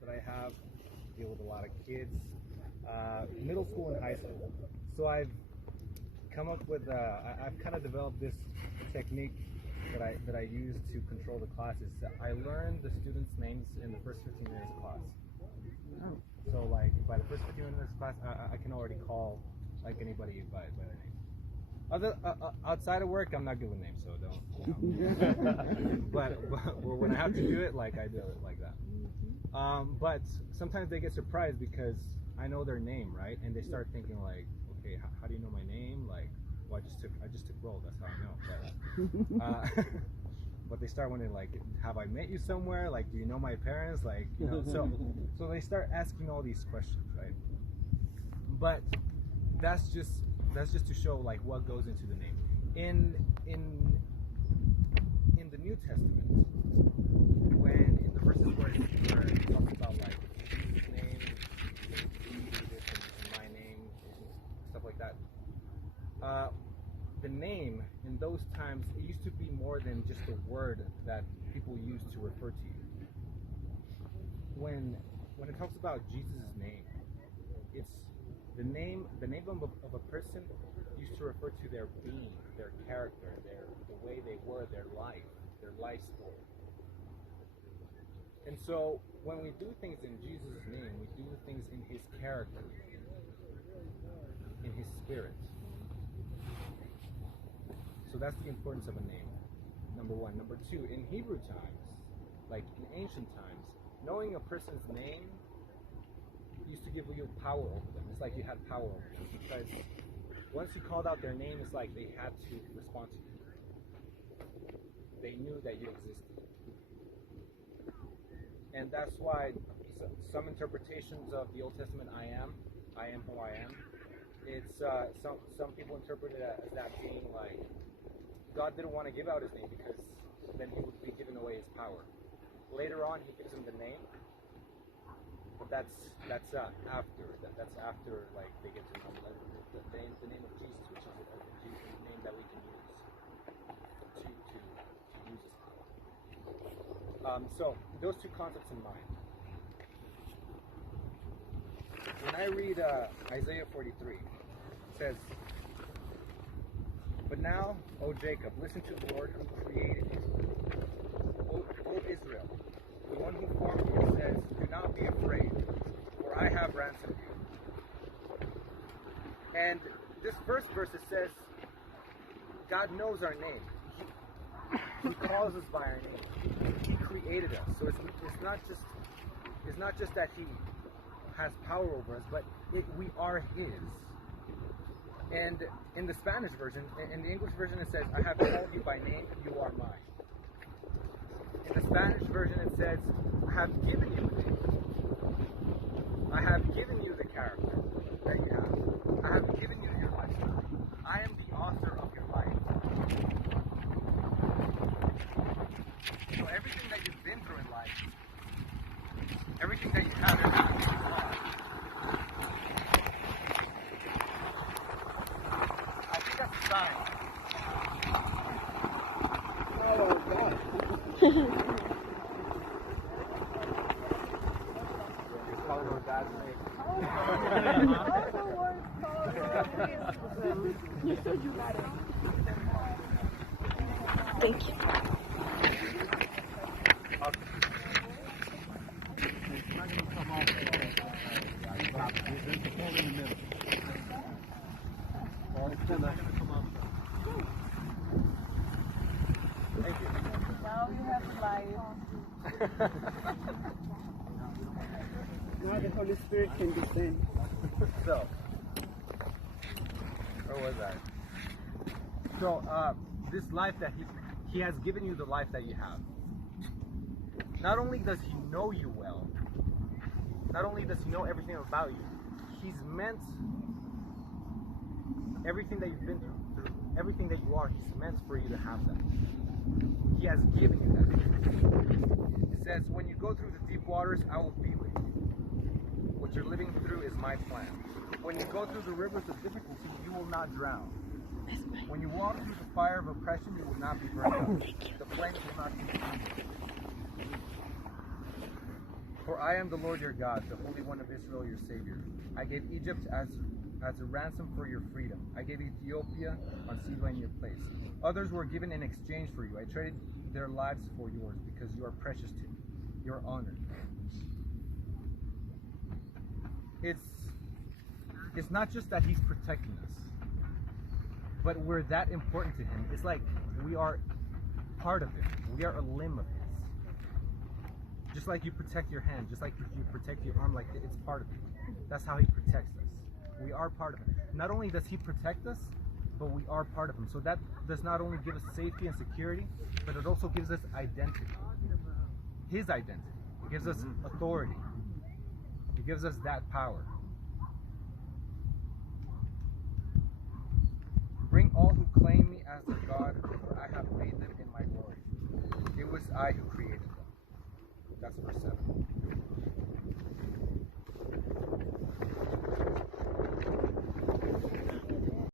that I have. Deal with a lot of kids, middle school and high school. So I've come up with, I've kind of developed this technique that I use to control the classes. I learn the students' names in the first 15 minutes of class. So like by the first 15 minutes of class, I can already call like anybody by their name. Outside of work, I'm not good with names, so don't. But when I have to do it, like I do it like that. But sometimes they get surprised because I know their name, right? And they start thinking like, okay, how do you know my name? Like, well, I just took roll. That's how I know. But they start wondering like, have I met you somewhere? Like, do you know my parents? Like, you know, so they start asking all these questions, right? But that's just to show like what goes into the name. In the New Testament, when in the verses where it talks about like Jesus' name, Jesus and my name, and stuff like that, the name in those times, it used to be more than just a word that people used to refer to you. When it talks about Jesus' name, it's the name of a person used to refer to their being, their character, the way they were, their life story. And so when we do things in Jesus' name, we do things in his character, in his spirit. So that's the importance of a name, number one. Number two, in Hebrew times, like in ancient times, knowing a person's name used to give you power over them. It's like you had power over them, because once you called out their name, it's like they had to respond to you. They knew that you existed. And that's why some interpretations of the Old Testament, I am who I am, it's some people interpret it as that being like God didn't want to give out his name because then he would be giving away his power. Later on he gives him the name, but that's after like they get to know the name of Jesus, which is the name that we can use to use his power. So those two concepts in mind. When I read Isaiah 43, it says, "But now, O Jacob, listen to the Lord who created you. O Israel, the one who formed you says, do not be afraid, for I have ransomed you." And this first verse, it says, God knows our name. He calls us by our name. He created us. So it's not just that he has power over us, but we are his. And in the Spanish version, in the English version, it says, "I have called you by name, you are mine." In the Spanish version, it says, "I have given you a name. I have given you the character that you have. I have given you your lifestyle. I am the author of your life." So everything that you've been through in life, everything that you have, everything that you are, I think that's a sign. Oh, God. It's called our dad's name. You said you got it. Thank you. It's not going to come off. There's a hole in the middle. It's not going to come off. Thank you. Now you have life. Now the Holy Spirit can descend. So, where was I? So, this life that he has given you, the life that you have. Not only does he know you well, not only does he know everything about you, he's meant everything that you've been through, everything that you are, he's meant for you to have that. He has given you that. It says, "When you go through the deep waters, I will be with you. What you're living through is my plan. When you go through the rivers of difficulty, you will not drown. When you walk through the fire of oppression, you will not be burned up. The flames will not consume you." For I am the Lord your God, the Holy One of Israel, your Savior. I gave Egypt as a ransom for your freedom. I gave Ethiopia on Seba in your place. Others were given in exchange for you. I traded their lives for yours because you are precious to me. You are honored. It's not just that he's protecting us, but we're that important to him. It's like we are part of him. We are a limb of his. Just like you protect your hand, just like you protect your arm, like it's part of him. That's how he protects us. We are part of him. Not only does he protect us, but we are part of him. So that does not only give us safety and security, but it also gives us identity. His identity. It gives us authority. It gives us that power. Bring all who claim me as their God, for I have made them in my glory. It was I who created them. That's verse 7.